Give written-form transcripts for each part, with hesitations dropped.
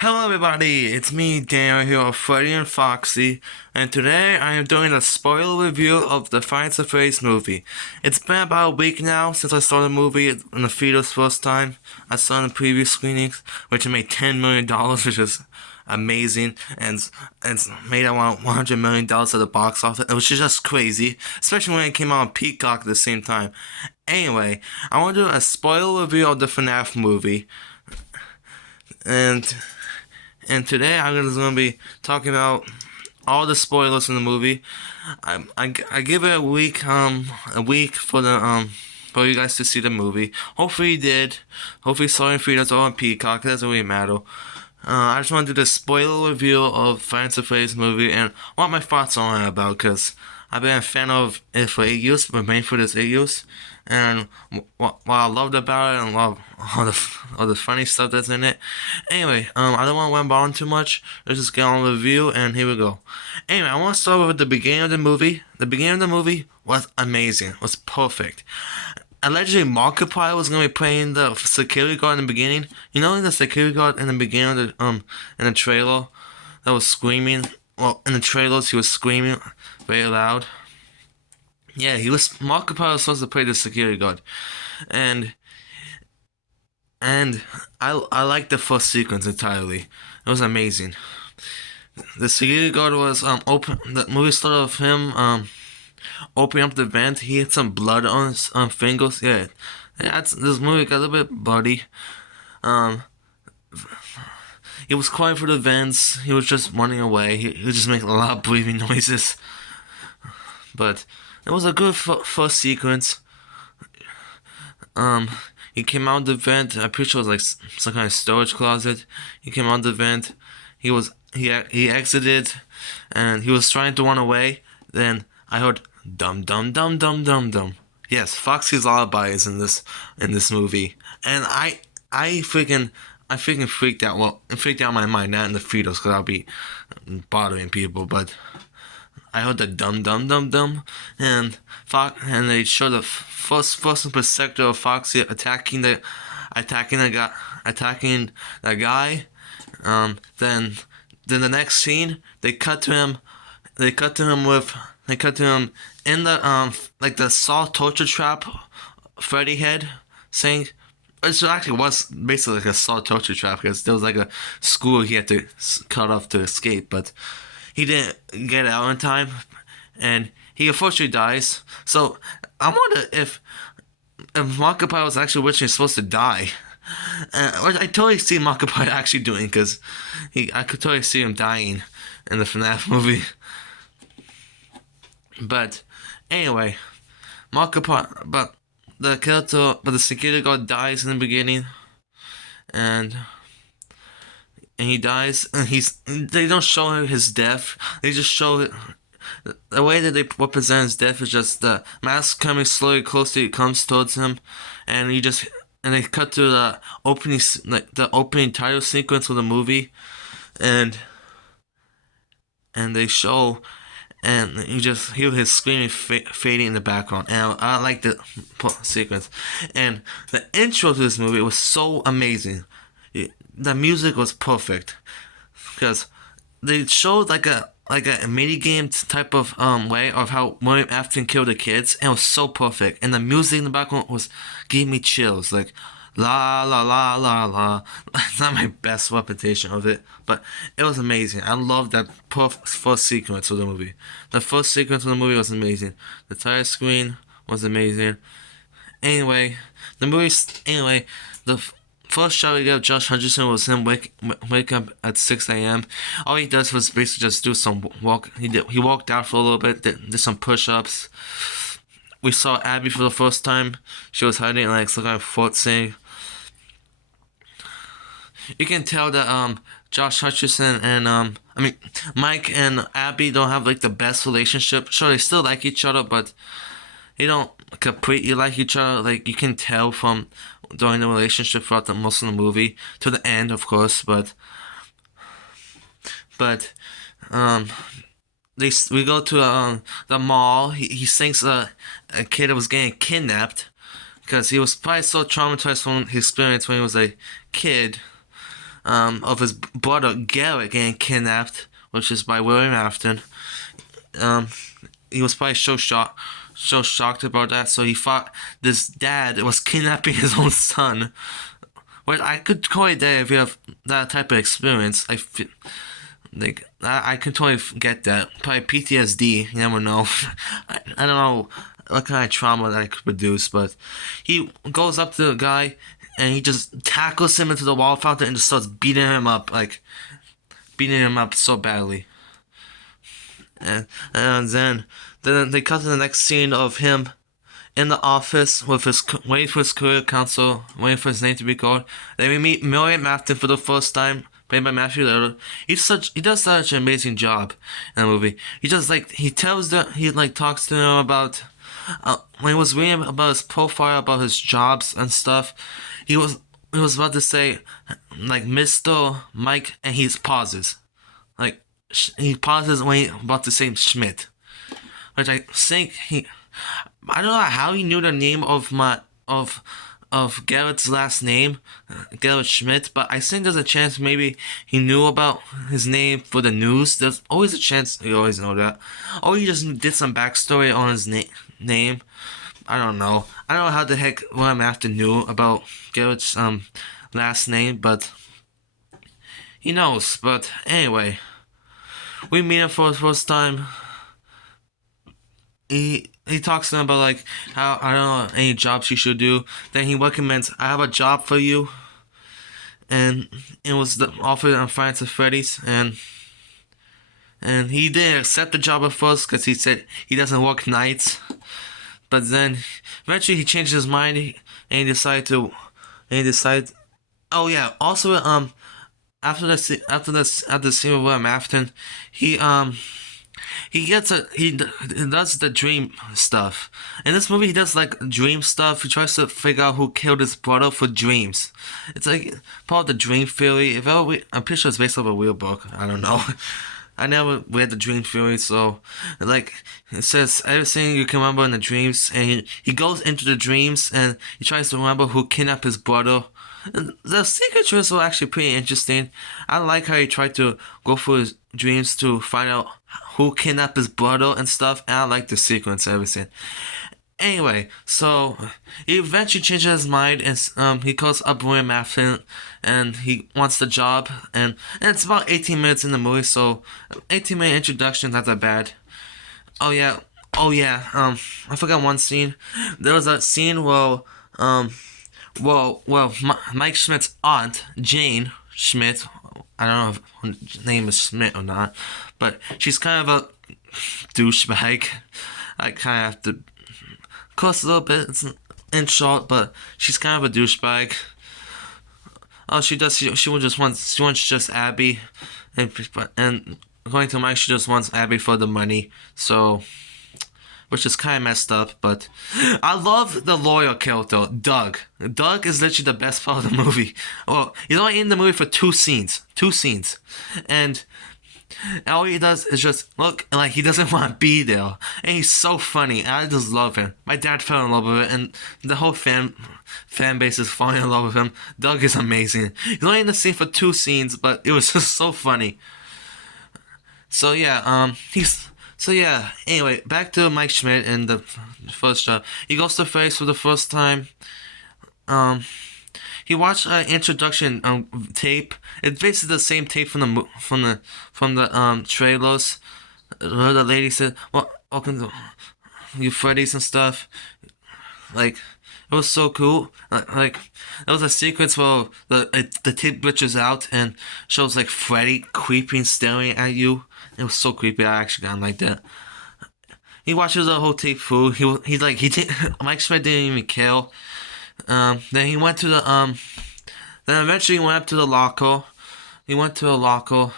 Hello everybody, it's me Daniel here of Freddy and Foxy, and today I am doing a spoiler review of the FNAF movie. It's been about a week now since I saw the movie in the theaters first time. I saw it in the previous screenings, which made $10 million, which is amazing, and it's made around $100 million at the box office, which is just crazy, especially when it came out on Peacock at the same time. Anyway, I want to do a spoiler review of the FNAF movie, and today I'm just gonna be talking about all the spoilers in the movie. I give it a week for the for you guys to see the movie. Hopefully you did. Hopefully you saw it in theaters or on Peacock. It doesn't really matter. I just want to do the spoiler review of FNAF movie and what my thoughts on it about, because I've been a fan of it for 8 years, been waiting for this 8 years, and what I loved about it and love all the funny stuff that's in it. Anyway, I don't want to ramble on too much. Let's just get on the review, and here we go. Anyway, I want to start with the beginning of the movie. The beginning of the movie was amazing. Was perfect. Allegedly, Markiplier was gonna be playing the security guard in the beginning. You know, the security guard in the beginning of the in the trailer that was screaming. Well, in the trailers, he was screaming very loud. Yeah, Markiplier was supposed to play the security guard, and I liked the first sequence entirely. It was amazing. The security guard was open. The movie started with him opening up the vent. He had some blood on his fingers. Yeah, this movie got a little bit bloody. Um, he was crying for the vents. He was just running away. He was just making a lot of breathing noises. But it was a good first sequence. He came out the vent. I'm pretty sure it was like some kind of storage closet. He came out the vent. He exited, and he was trying to run away. Then I heard dum dum dum dum dum dum. Yes, Foxy's Lullaby is in this movie, and I freaking freaked out. Well, it freaked out my mind, not in the fetus, because I'll be bothering people, but I heard the dum dum dum dum, and they showed the first person perspective of Foxy attacking the guy. Then the next scene, they cut to him. They cut to him in the like the saw torture trap Freddy head saying. It actually was basically like a saw torture trap, because there was like a screw he had to cut off to escape, but he didn't get out in time, and he unfortunately dies. So I wonder if Markiplier was actually originally supposed to die. Which I totally see Markiplier actually doing, because I could totally see him dying in the FNAF movie. But anyway, Markiplier, but the security guard dies in the beginning, and he dies, and they don't show his death. They just show it. The way that they represent his death is just the mask coming slowly closer. It comes towards him, and they cut to the opening title sequence of the movie, and they show, and you just hear his screaming fading in the background, and I like the sequence, and the intro to this movie was so amazing. The music was perfect, because they showed like a mini game type of way of how William Afton killed the kids, and it was so perfect. And the music in the background gave me chills, like la la la la la. It's not my best representation of it, but it was amazing. I loved that first sequence of the movie. The first sequence of the movie was amazing. The title screen was amazing. Anyway, the first shot we got of Josh Hutcherson was him wake up at 6 a.m. All he does was basically just do some walk. He walked out for a little bit, did some push-ups. We saw Abby for the first time. She was hiding in like some kind of fort thing. You can tell that Josh Hutcherson and Mike and Abby don't have like the best relationship. Sure, they still like each other, but they don't completely like each other. Like, you can tell from during the relationship throughout most of the movie to the end, of course. But we go to the mall. He thinks a kid was getting kidnapped, because he was probably so traumatized from his experience when he was a kid. of his brother Garrett getting kidnapped, which is by William Afton. Um, he was probably so shocked about that, so he thought this dad was kidnapping his own son. Which I could totally get if you have that type of experience. I feel like I can totally get that. Probably PTSD. You never know. I don't know what kind of trauma that I could produce, but he goes up to the guy and he just tackles him into the wall fountain and just starts beating him up, so badly. And then they cut to the next scene of him in the office with his waiting for his career counsel, waiting for his name to be called. Then we meet William Afton for the first time, played by Matthew Lillard. He does such an amazing job in the movie. He just he talks to him about when he was reading about his profile, about his jobs and stuff. He was about to say like Mr. Mike, and he pauses. He pauses when he's about to say Schmidt, which I think I don't know how he knew the name of Garrett's last name, Garrett Schmidt, but I think there's a chance maybe he knew about his name for the news. There's always a chance you always know that, or he just did some backstory on his name. I don't know. I don't know how the heck William Afton knew about Garrett's last name, but he knows. But anyway. We meet him for the first time. He talks to him about how I don't know any jobs he should do. Then he recommends I have a job for you, and it was the offer on Friday at Freddy's, and he didn't accept the job at first because he said he doesn't work nights. But then eventually he changed his mind and he decided. Oh yeah. Also after the scene with William Afton, he does the dream stuff. In this movie, he does dream stuff. He tries to figure out who killed his brother for dreams. It's part of the dream theory. I'm pretty sure it's based off a real book. I don't know. I never read the dream theory, so it says everything you can remember in the dreams, and he goes into the dreams and he tries to remember who kidnapped his brother. The secret twist was actually pretty interesting. I like how he tried to go through his dreams to find out who kidnapped his brother and stuff, and I like the sequence and everything. Anyway, so he eventually changes his mind and he calls up William Afton and he wants the job, and it's about 18 minutes in the movie, so 18-minute introduction, not that bad. Oh yeah, I forgot one scene. There was a scene where Mike Schmidt's aunt, Jane Schmidt, I don't know if her name is Schmidt or not, but she's kind of a douchebag. I kind of have to curse a little bit, it's in short, but she's kind of a douchebag. All she does, she wants just Abby, and according to Mike, she just wants Abby for the money, so, which is kind of messed up, but I love the lawyer character, Doug. Doug is literally the best part of the movie. Well, he's only in the movie for two scenes, and all he does is just look like he doesn't want to be there, and he's so funny, and I just love him. My dad fell in love with it, and the whole fan base is falling in love with him. Doug is amazing. He's only in the scene for two scenes, but it was just so funny. So yeah, anyway, back to Mike Schmidt and the first job. He goes to Face for the first time. He watched an introduction tape. It's basically the same tape from the trailers. Where the lady said, "Well, welcome to you Freddy's and stuff." It was so cool. There was a sequence where the tape glitches out and shows Freddy creeping, staring at you. It was so creepy. I actually got like that. He watches the whole tape through. Mike Schmidt didn't even kill. Then he went to the Then eventually he went up to the locker. He went to a locker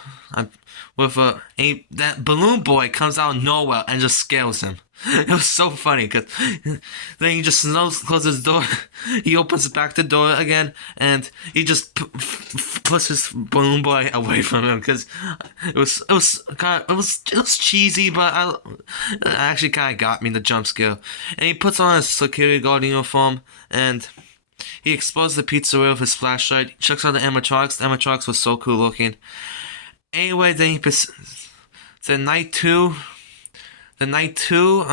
with that balloon boy comes out of nowhere and just scares him. It was so funny because then he just closes the door. He opens back the door again and he just puts his balloon boy away from him because it was cheesy, but it actually kind of got me, the jump scare. And he puts on his security guard uniform and he explodes the pizzeria with his flashlight. Checks out the animatronics. The animatronics was so cool looking. Anyway, then the night two. The night two.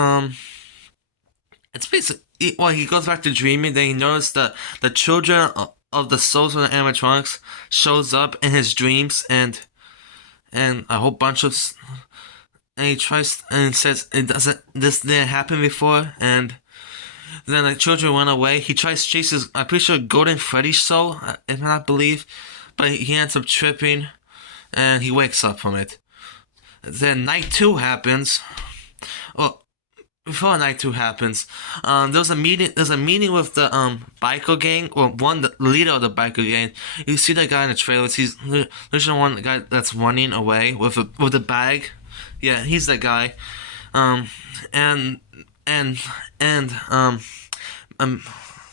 It's basically well, he goes back to dreaming. Then he notices that the children of the souls of the animatronics shows up in his dreams, and a whole bunch of. And he tries and says this didn't happen before, and then the children run away. He tries to chase his, I'm pretty sure, Golden Freddy's soul, if not believe, but he ends up tripping, and he wakes up from it. Then night two happens. Well, before night two happens, there's a meeting. There's a meeting with the biker gang, or the leader of the biker gang. You see that guy in the trailers. There's the one guy that's running away with a bag. Yeah, he's that guy. And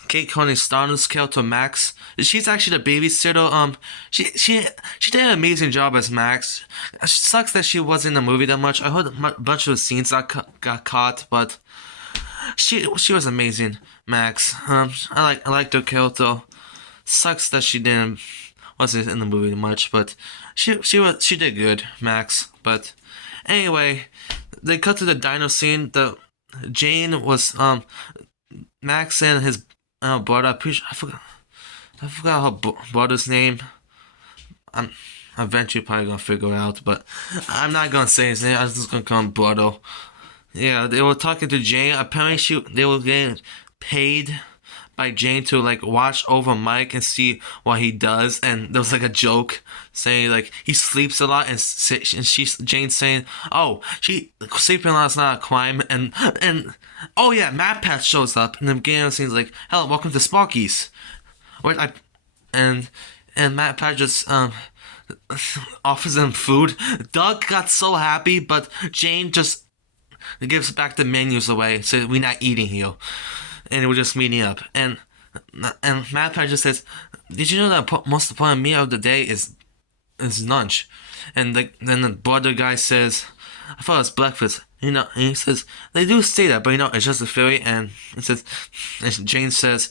Kate Coney's Stardust character Max. She's actually the babysitter. She did an amazing job as Max. It sucks that she wasn't in the movie that much. I heard a bunch of the scenes got caught, but she was amazing, Max. I liked her character. Sucks that she wasn't in the movie much, but she did good, Max. But anyway, they cut to the dino scene. Jane was Max and his brother. I forgot her brother's name. I'm eventually probably gonna figure it out, but I'm not gonna say his name. I'm just gonna call him brother. Yeah, they were talking to Jane. Apparently, they were getting paid by Jane to like watch over Mike and see what he does, and there was like a joke saying like he sleeps a lot, and Jane's saying, "Oh, sleeping a lot is not a crime," and oh yeah, Matt Pat shows up, and the beginning of the scene's like, "Hello, welcome to Sparky's," and Matt Pat just offers him food. Doug got so happy, but Jane just gives back the menus away, so we're not eating here. And we're just meeting up. And Matt Pat just says, "Did you know that most important meal of the day is lunch?" And then the brother guy says, "I thought it was breakfast." And he says, "They do say that, but it's just a theory." And it says, and Jane says,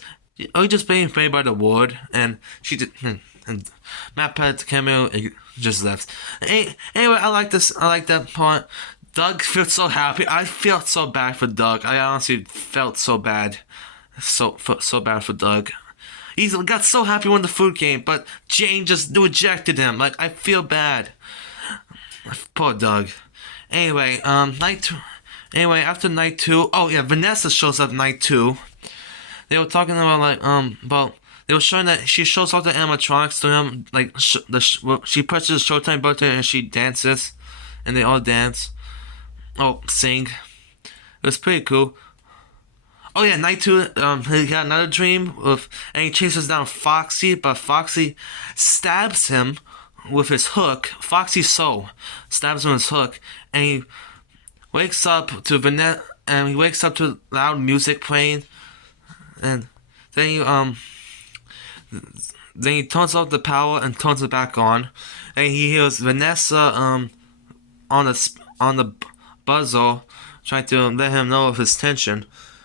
"Are you just being paid by the word?" And she did. And Matt Pat's cameo just left. Anyway, I like this. I like that part. Doug feels so happy. I felt so bad for Doug. I honestly felt so bad. So bad for Doug. He got so happy when the food came, but Jane just rejected him. Like, I feel bad. Poor Doug. Anyway, night two. Anyway, after night two, oh yeah, Vanessa shows up night two. They were talking about they were showing that she shows off the animatronics to him, like she presses the Showtime button and she dances, and they all dance. Oh, sing. It was pretty cool. Oh yeah, night two. He got another dream and he chases down Foxy, but Foxy stabs him with his hook. Foxy's soul stabs him with his hook, and he wakes up to Vanessa, and he wakes up to loud music playing, and then he turns off the power and turns it back on, and he hears Vanessa on the buzzer trying to let him know of his tension,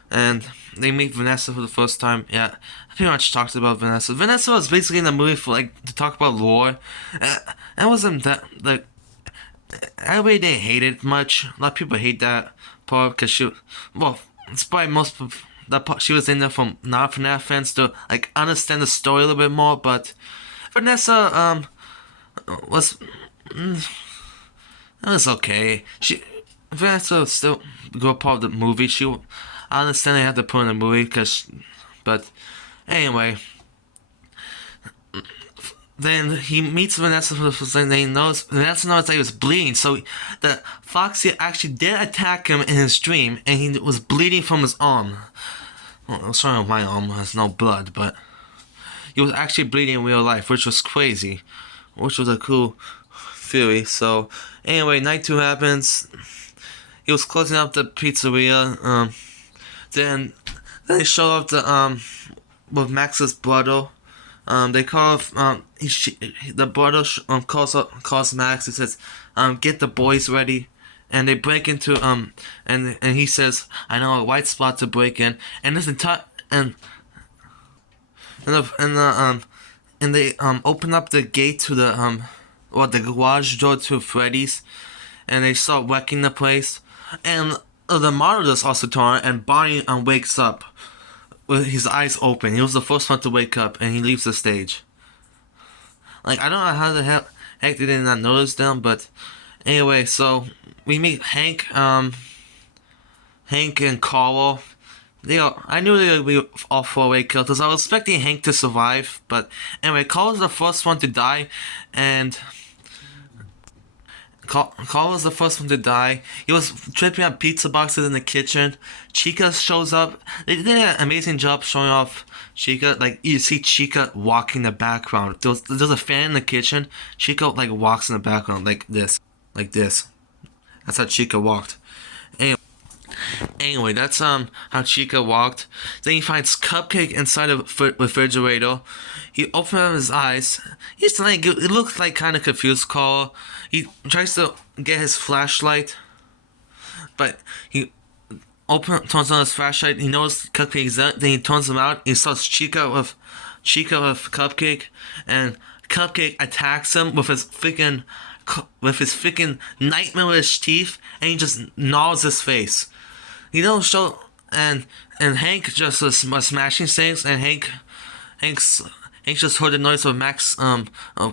and they meet Vanessa for the first time. Yeah, I pretty much talked about Vanessa. Vanessa was basically in the movie for to talk about lore. It wasn't that everybody didn't hate it much. A lot of people hate that part because it's probably most of that part she was in there from non-FNAF fans to understand the story a little bit more. But Vanessa was it was okay. Vanessa was still a good part of the movie. I understand they had to put in the movie but anyway. Then he meets Vanessa for the first time. Vanessa knows that he was bleeding. So the Foxy actually did attack him in his dream, and he was bleeding from his arm. Well, what's wrong with my arm? There's no blood, but he was actually bleeding in real life, which was crazy, which was a cool theory. So anyway, night two happens. He was closing up the pizzeria. Then they show up with Max's brother. They call the brother calls Max. He says, "Get the boys ready," and they break into and he says, "I know a white spot to break in," and this entire and they open up the gate to the garage door to Freddy's, and they start wrecking the place, and the monitors also turn on, and Bonnie wakes up with his eyes open. He was the first one to wake up, and he leaves the stage. Like, I don't know how the heck they did not notice them, but anyway, so we meet Hank and Carl. I knew they would be all four-way killed because I was expecting Hank to survive, but anyway, Carl was the first one to die, and Carl was the first one to die. He was tripping on pizza boxes in the kitchen. Chica shows up. They did an amazing job showing off Chica. Like, you see Chica walking in the background. There's a fan in the kitchen. Chica like walks in the background like this. Like this. That's how Chica walked. Anyway, that's how Chica walked. Then he finds Cupcake inside a refrigerator. He opens up his eyes. He's like, it looks like kind of confused Carl. He tries to get his flashlight, but he turns on his flashlight. He knows Cupcake's there. Then he turns him out. He starts Chica with Cupcake, and Cupcake attacks him with his freaking nightmarish teeth, and he just gnaws his face. He don't show, and Hank just was smashing things, and Hank just heard the noise of Max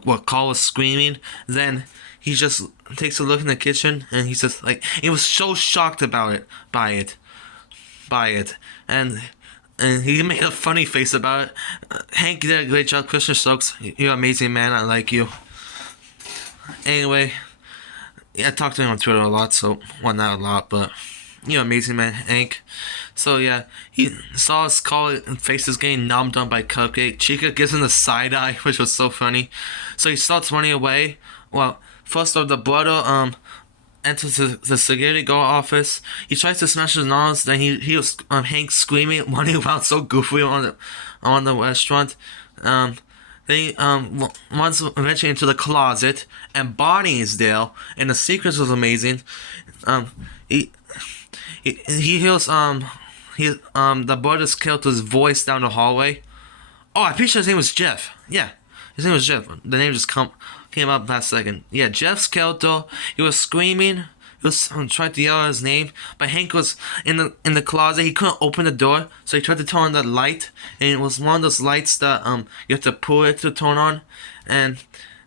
what Carl was screaming. Then he just takes a look in the kitchen, and he's just like, he was so shocked by it, and he made a funny face about it. Hank did a great job. Christian Stokes, you're an amazing man. I like you. Anyway, yeah, I talked to him on Twitter a lot, so well, not a lot, but you're an amazing man, Hank. So yeah, he saw his faces getting numbed on by Cupcake. Chica gives him the side eye, which was so funny. So he starts running away. Well, first of the brother enters the security guard office. He tries to smash his nose. Then he hears Hank screaming, running around so goofy on the restaurant. Then he runs eventually into the closet, and Bonnie is there, and the sequence was amazing. He hears the brother's character's voice down the hallway. Oh, I'm pretty sure his name was Jeff. Yeah, his name was Jeff. The name just came up last second. Yeah, Jeff's character. He was screaming. He was trying to yell out his name, but Hank was in the closet. He couldn't open the door, so he tried to turn on the light, and it was one of those lights that you have to pull it to turn on, and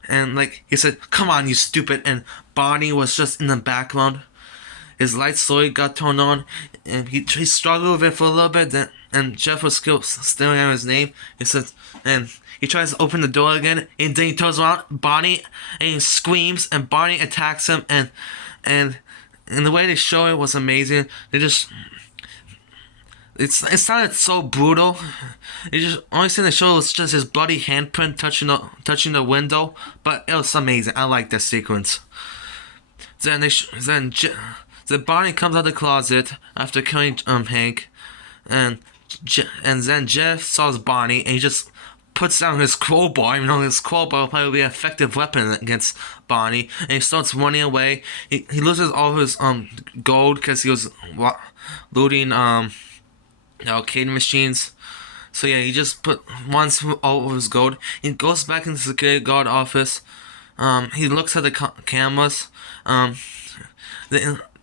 like he said, "Come on, you stupid!" And Bonnie was just in the background. His light slowly got turned on, and he struggled with it for a little bit. And Jeff was still staring at his name. He said, and he tries to open the door again, and then he turns around, Bonnie, and he screams, and Bonnie attacks him, and the way they show it was amazing. It sounded so brutal. Only thing they showed was just his bloody handprint touching the window, but it was amazing. I like that sequence. Then Bonnie comes out of the closet after killing Hank, and then Jeff saws Bonnie, and he just puts down his crowbar. Even though his crowbar will probably be an effective weapon against Bonnie, and he starts running away. He loses all his gold because he was looting arcade machines. So yeah, he just runs through all of his gold. He goes back into the security guard office. He looks at the cameras.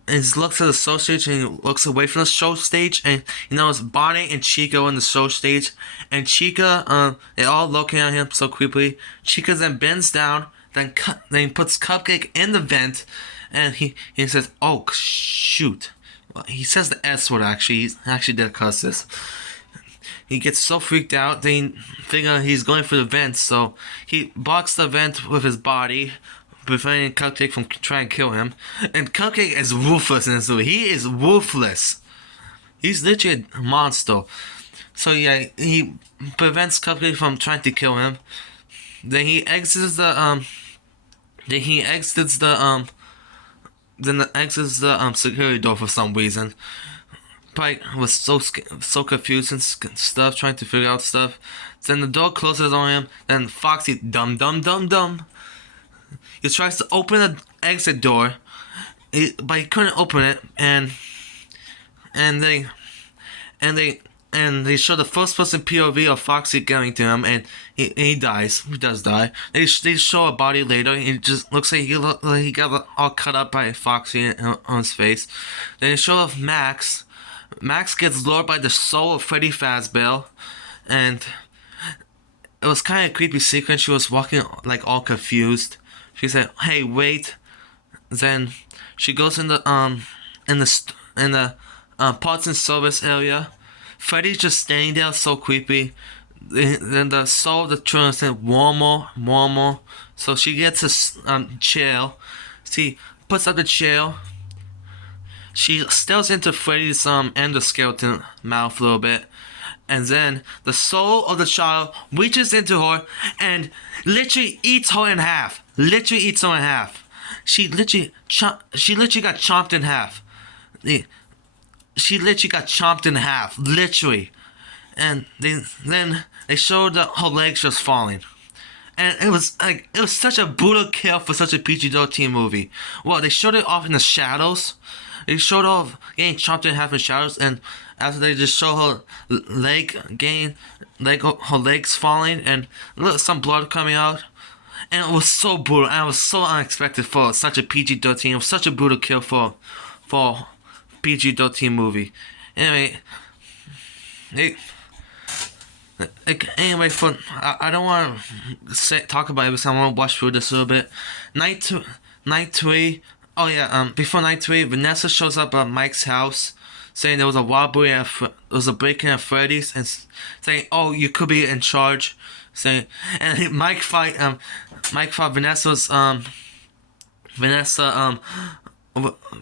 He looks at the show stage, and he looks away from the show stage, and it's Bonnie and Chica on the show stage, and Chica, they're all looking at him so creepily. Chica then bends down, then he puts Cupcake in the vent, and he says, "Oh shoot!" Well, he says the S word. He actually did cuss this. He gets so freaked out, they figure he's going for the vent, so he blocks the vent with his body, preventing Cupcake from trying to kill him. And Cupcake is ruthless in this movie. He is ruthless. He's literally a monster. So yeah, he prevents Cupcake from trying to kill him. Then he exits the security door for some reason. Probably was so confused and stuff, trying to figure out stuff. Then the door closes on him. Then Foxy, dumb. He tries to open the exit door, but he couldn't open it, and they and they show the first person POV of Foxy going to him, and he dies. He does die. They show a body later. It just looks like he got all cut up by Foxy on his face. Then they show off Max. Max gets lured by the soul of Freddy Fazbear, and it was kind of a creepy sequence. She was walking like all confused. She said, "Hey, wait." Then she goes in the parts and service area. Freddy's just standing there, so creepy. Then the soul of the children said, "Warmer, warmer." So she gets a chair. She puts up the chair. She stares into Freddy's endoskeleton mouth a little bit. And then the soul of the child reaches into her and literally eats her in half. Literally eats her in half. She literally got chomped in half. She literally got chomped in half. Literally. And then they showed that her legs just falling. And it was such a brutal kill for such a PG-13 movie. Well, they showed it off in the shadows. They showed off getting chopped in half in shadows, and after they just show her her legs falling and some blood coming out. And it was so brutal, and it was so unexpected for such a PG-13. It was such a brutal kill for PG-13 movie. Anyway, I don't want to talk about it because I want to watch through this a little bit. Night 3. Oh yeah. Before night 3, Vanessa shows up at Mike's house, saying there was a robbery there was a break-in at Freddy's, and saying, "Oh, you could be in charge." Saying, and Mike fought Vanessa's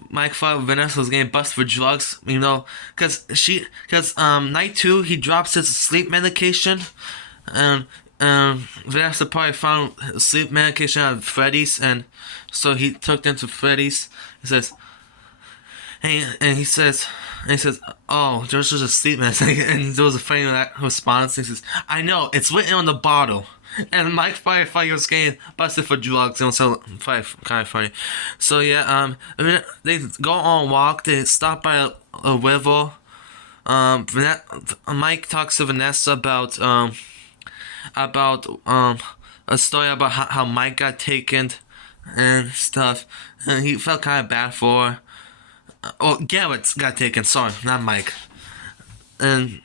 Mike thought Vanessa was getting busted for drugs, cause night 2 he drops his sleep medication, and Vanessa probably found sleep medication at Freddy's, and so he took them to Freddy's. He says, and he says, "Oh, there's just a sleep medication," and there was a funny response. He says, "I know, it's written on the bottle." And Mike probably thought he was getting busted for drugs. It was probably kind of funny. So yeah, they go on a walk. They stop by a river. Mike talks to Vanessa about a story about how Mike got taken and stuff. And he felt kind of bad for her. Oh, Garrett got taken. Sorry, not Mike. And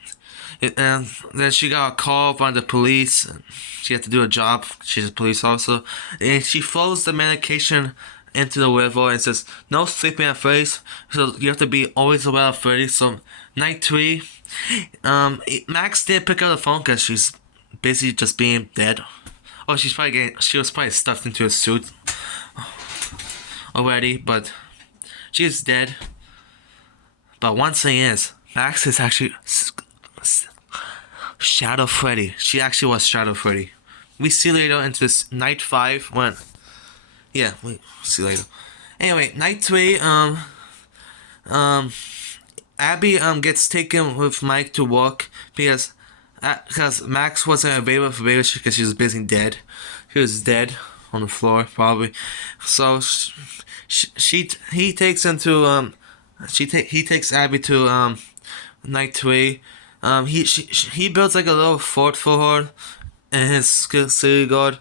then she got a call by the police. She had to do a job. She's a police officer. And she throws the medication into the river and says, "No sleeping at Freddy's. So you have to be always aware of Freddy's." So night 3, Max did pick up the phone because she's busy just being dead. Oh, she was probably stuffed into a suit already, but she's dead. But one thing is, Max is actually Shadow Freddy. She actually was Shadow Freddy. We see later into this night 5 when... Yeah, we see later. Anyway, night 3, Abby gets taken with Mike to work because Max wasn't available for babysitter because she was busy dead. She was dead on the floor probably. So he takes Abby to night 3. He builds like a little fort for her in his city guard.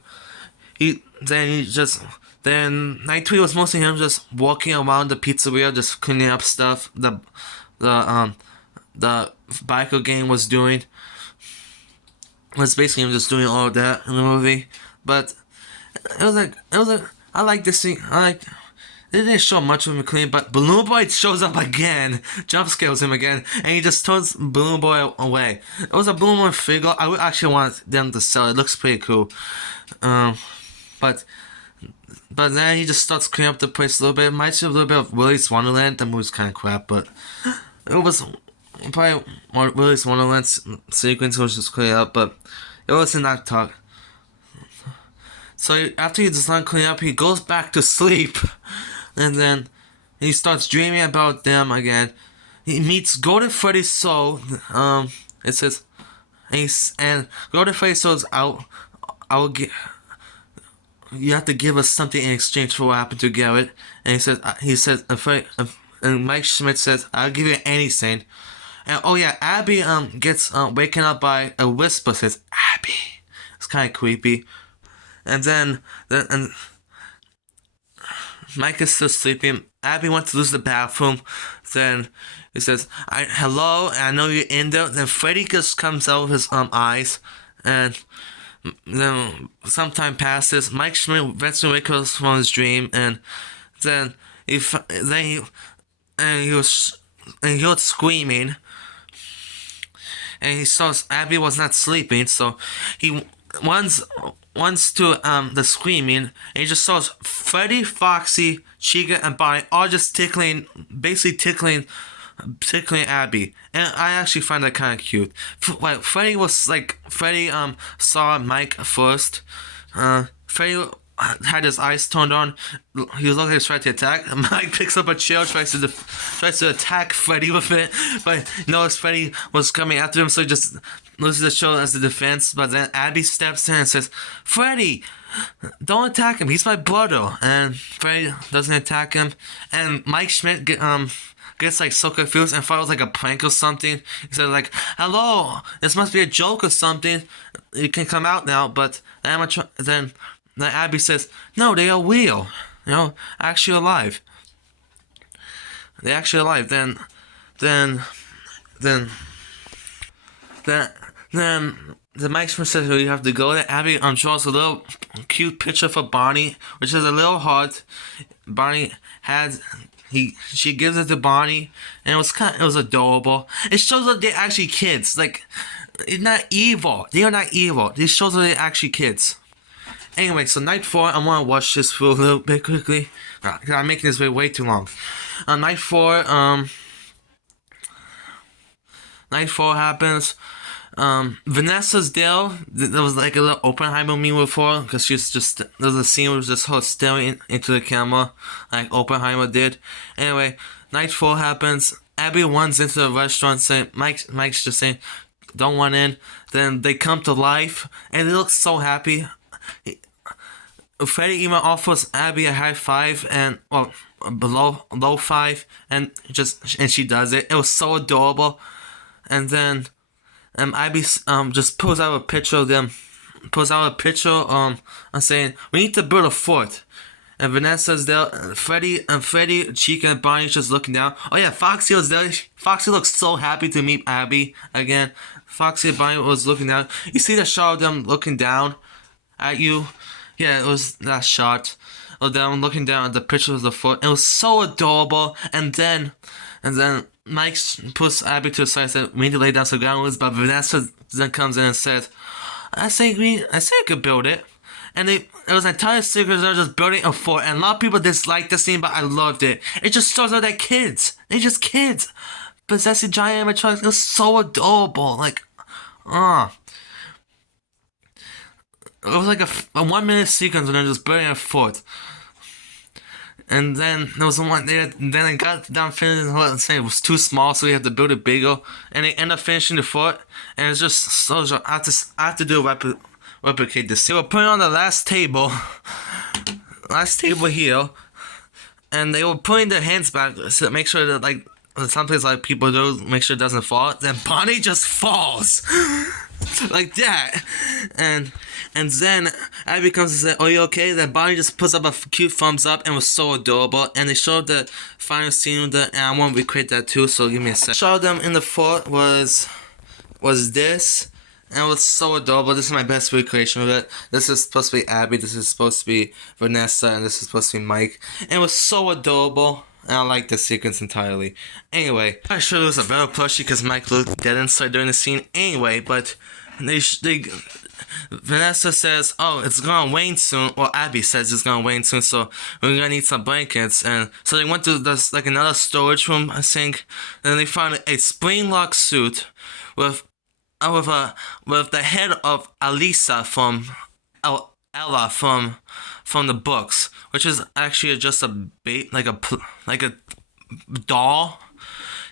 Then night 3 was mostly him just walking around the pizzeria, just cleaning up stuff the biker gang was doing. It was basically him just doing all of that in the movie. But it was like I like this scene. They didn't show much of him clean, but Balloon Boy shows up again, jump scares him again, and he just turns Balloon Boy away. It was a Balloon Boy figure. I would actually want them to sell it. It looks pretty cool. But then he just starts cleaning up the place a little bit. It reminds me a little bit of Willy's Wonderland. The movie's kind of crap, but it was probably more Willy's Wonderland sequence was just cleared up, but it wasn't that talk. So after he's done cleaning up, he goes back to sleep. And then he starts dreaming about them again. He meets Golden Freddy's soul. It says, and Golden Freddy's soul's out. You have to give us something in exchange for what happened to Garrett. And he says, and Mike Schmidt says, "I'll give you anything." And oh yeah, Abby gets waken up by a whisper says Abby. It's kind of creepy. And then and Mike is still sleeping. Abby wants to use the bathroom. Then he says, hello, I know you're in there. Then Freddy just comes out with his eyes. And then some time passes. Mike Schmidt eventually wakes up from his dream. And then he was screaming. And he saw Abby was not sleeping. So he once to the screaming, and he just saw Freddy, Foxy, Chica, and Bonnie all just basically tickling Abby, and I actually find that kind of cute. Freddy saw Mike first. Freddy had his eyes turned on. He was looking like he was trying to attack. Mike picks up a chair, tries to attack Freddy with it, but notice Freddy was coming after him, so he just loses the show as the defense. But then Abby steps in and says, "Freddy, don't attack him. He's my brother." And Freddy doesn't attack him. And Mike Schmidt gets like so confused and thought it was like a prank or something. He said like, "Hello, this must be a joke or something. You can come out now." But then Abby says, "No, they are real. Actually alive. They're actually alive." Then the Mike Smith says, "You have to go there." Abby draws a little cute picture for Bonnie, which is a little heart. Bonnie she gives it to Bonnie, and it was adorable. It shows that they're actually kids. Like, it's not evil. They are not evil. This shows that they're actually kids. Anyway, so night 4, I want to watch this for a little bit quickly. I'm making this way too long. On night 4, happens. Vanessa's there. There was like a little Oppenheimer meme with her, because there's a scene where just her staring into the camera, like Oppenheimer did. Anyway, night 4 happens. Abby runs into the restaurant saying, Mike's just saying, "Don't run in." Then they come to life, and they look so happy. Freddy even offers Abby a high five, and low five, and she does it. It was so adorable. And then Abby just pulls out a picture of them, and saying, "We need to build a fort." And Vanessa's there. Freddy, Chica, and Bonnie's just looking down. Oh yeah, Foxy was there. Foxy looks so happy to meet Abby again. Foxy and Bonnie was looking down. You see the shot of them looking down at you. Yeah, it was that shot of them looking down at the picture of the foot. It was so adorable. And then Mike puts Abby to the side and said, "We need to lay down some ground rules." But Vanessa then comes in and says, I say we could build it." And it was an entire sequence of just building a fort. And a lot of people disliked the scene, but I loved it. It just shows that they're kids. They're just kids possessing giant animatronics. It was so adorable. Like, it was like a 1 minute sequence when they're just building a fort. And then there was one. Then they got down finishing and saying it was too small, so we had to build it bigger. And they end up finishing the fort, and it's just so. I have to do replicate this. They were putting on the last table here, and they were putting their hands back to make sure that like sometimes like people do, make sure it doesn't fall. Then Bonnie just falls. Like that, and then Abby comes and says, "Are you okay?" Then Bonnie just puts up a cute thumbs up and was so adorable. And they showed the final scene with and I want to recreate that too. So give me a sec. Showed them in the fort was this, and it was so adorable. This is my best recreation of it. This is supposed to be Abby. This is supposed to be Vanessa, and this is supposed to be Mike. And it was so adorable. And I like this sequence entirely. Anyway, I should lose a better plushie because Mike looked dead inside during the scene. Anyway, but Vanessa says, "Oh, it's gonna rain soon." Well, Abby says it's gonna rain soon, so we're gonna need some blankets. And so they went to this like another storage room, I think. And they found a spring lock suit with the head of Alisa from Ella from the books, which is actually just a like a doll,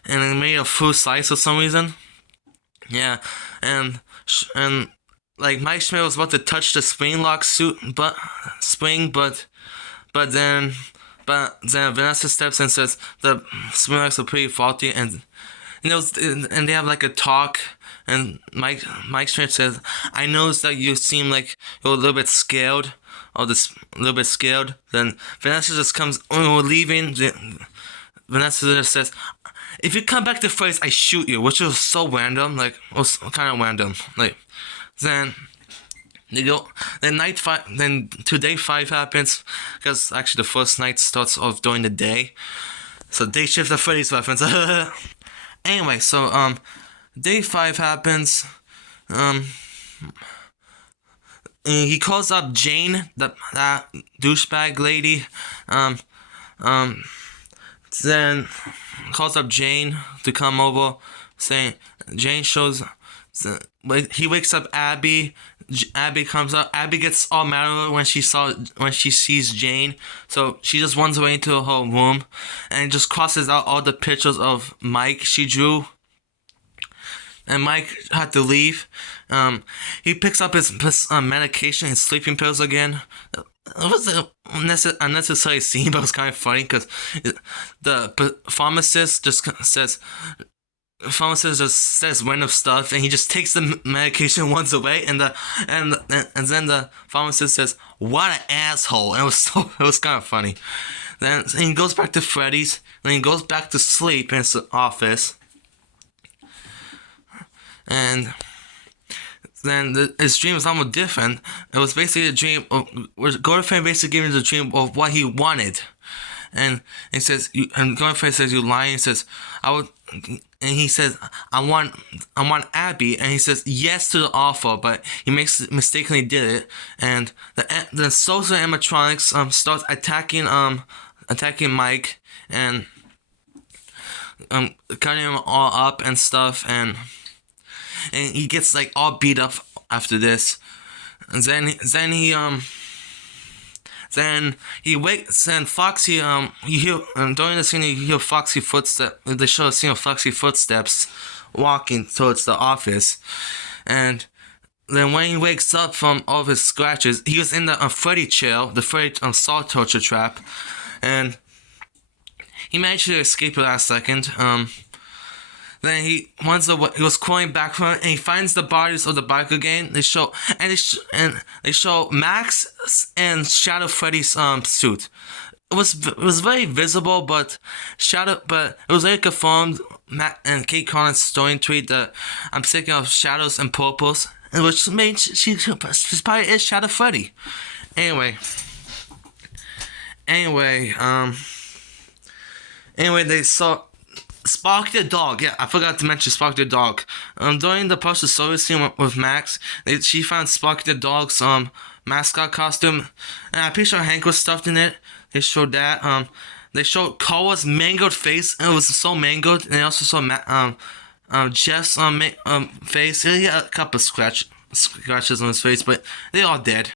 and it made of full size for some reason. Yeah, and like Mike Schmidt was about to touch the spring lock suit, but then Vanessa steps in and says the spring locks are pretty faulty, and and they have like a talk, and Mike Strange says, "I noticed that you seem like you're a little bit scared, or this a little bit scared." Then Vanessa just comes, "Oh, we're leaving." Vanessa just says, "If you come back to Freddy's, I shoot you," which was so random, like it was kind of random. Like then they go. Then night five. Then day 5 happens because actually the first night starts off during the day. So day shift of Freddy's reference. Anyway, so day 5 happens. And he calls up Jane, that douchebag lady. Then calls up Jane to come over, saying Jane shows. He wakes up Abby. Abby comes up. Abby gets all mad at her when she sees Jane. So she just runs away into her room, and just crosses out all the pictures of Mike she drew. And Mike had to leave. He picks up his medication, his sleeping pills again. It was an unnecessary scene, but it was kind of funny because the pharmacist just says random stuff, and he just takes the medication once away, and then the pharmacist says, "What an asshole!" And it was kind of funny. Then he goes back to Freddy's, and he goes back to sleep in his office, and then his dream was almost different. It was basically a dream of Gordon basically gave him the dream of what he wanted, and he says, and Gordon says, "You lying." He says, "I would." And he says, I want Abby," and he says yes to the offer, but he mistakenly did it, and the social animatronics starts attacking Mike, and cutting him all up and stuff, and he gets like all beat up after this, and then he wakes, and Foxy, you hear, during the scene you hear Foxy footsteps. They show a scene of Foxy footsteps walking towards the office, and then when he wakes up from all of his scratches, he was in the Freddy chair, the Freddy saw torture trap, and he managed to escape at the last second. Then he was crawling back from it, and he finds the bodies of the bike again. They show Max and Shadow Freddy's suit. It was very visible, but it was very confirmed. Matt and Kate Collins' story tweet that I'm thinking of shadows and purples, which means she probably is Shadow Freddy. Anyway, they saw Spark the dog. Yeah, I forgot to mention Spark the dog. During the postal service scene with Max, she found Spark the dog's mascot costume, and I'm pretty sure Hank was stuffed in it. They showed that. They showed Carla's mangled face, and it was so mangled. And they also saw Jeff's face. He had a couple of scratches on his face, but they all dead.